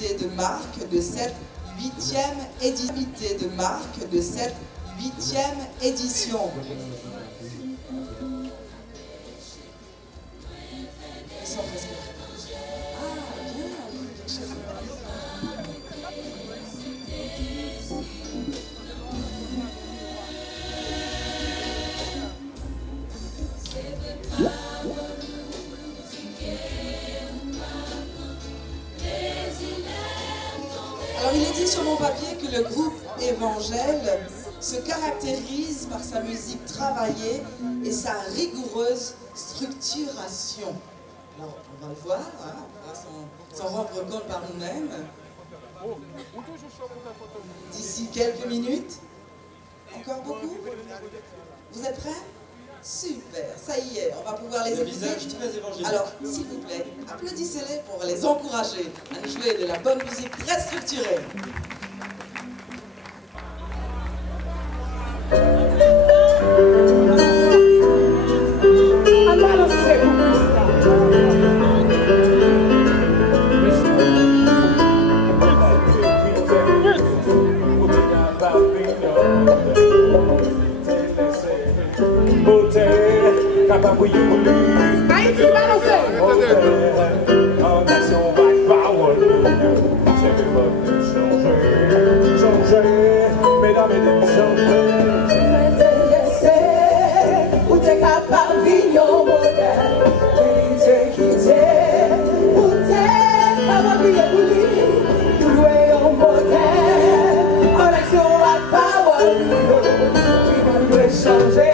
invité de marque de cette 8e édition. De marque de cette 8e édition. Ils sont presque prêts. Ah, bien, quelque chose de Alors, il est dit sur mon papier que le groupe Évangèle se caractérise par sa musique travaillée et sa rigoureuse structuration. Alors, on va le voir, hein, on va s'en rendre compte par nous-mêmes. D'ici quelques minutes. Encore beaucoup? Vous êtes prêts? Super, ça y est, on va pouvoir les écouter. Alors, s'il vous plaît, applaudissez-les pour les encourager à jouer de la bonne musique très structurée. En action, back power. C'est mes votes de changer, mesdames et chanter. Ou t'es capable de vivre au modèle, t'es quitté, ou t'es capable de vivre au modèle, en action, back power, qui va changer.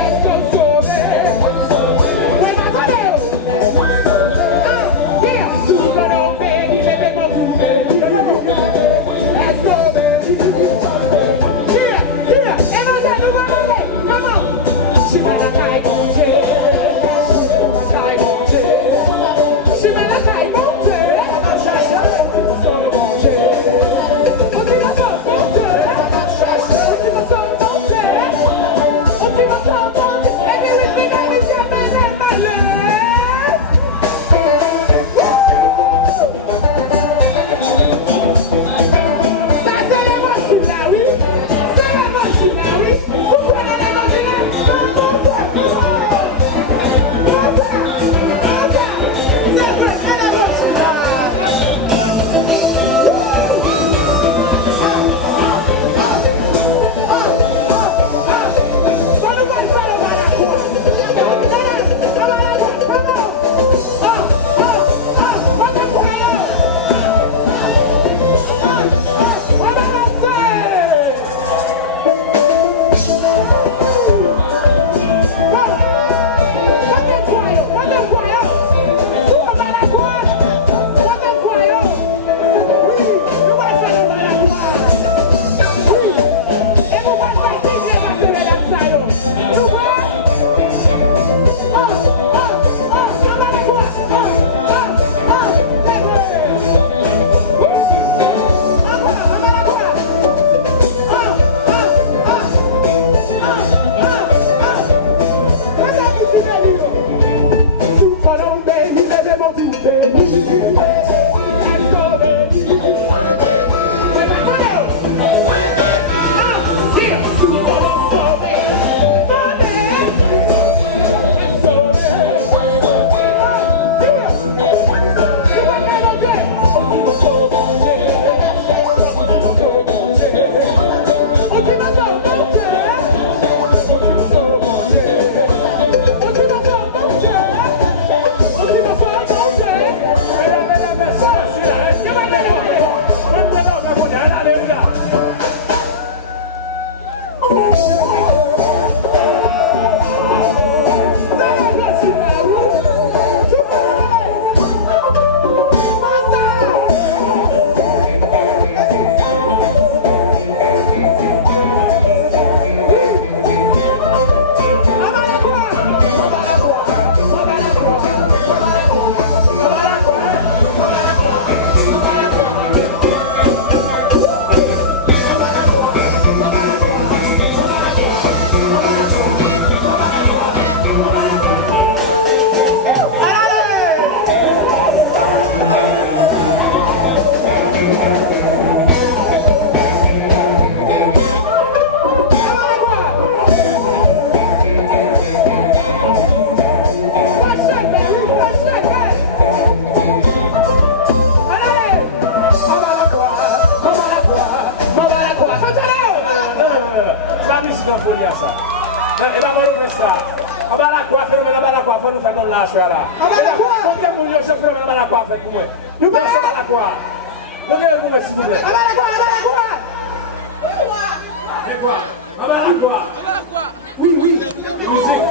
Let's go. folie à ça. Et bien, on fait ça. On va la coiffe, on va la coiffe, on nous fait dans la soirée là. On va la coiffe. On va la coiffe, on va la coiffe pour moi. Nous allons la coiffe. Nous allons la coiffe. On va la coiffe, on va la coiffe. C'est quoi? On va la coiffe. Oui, oui. Musique.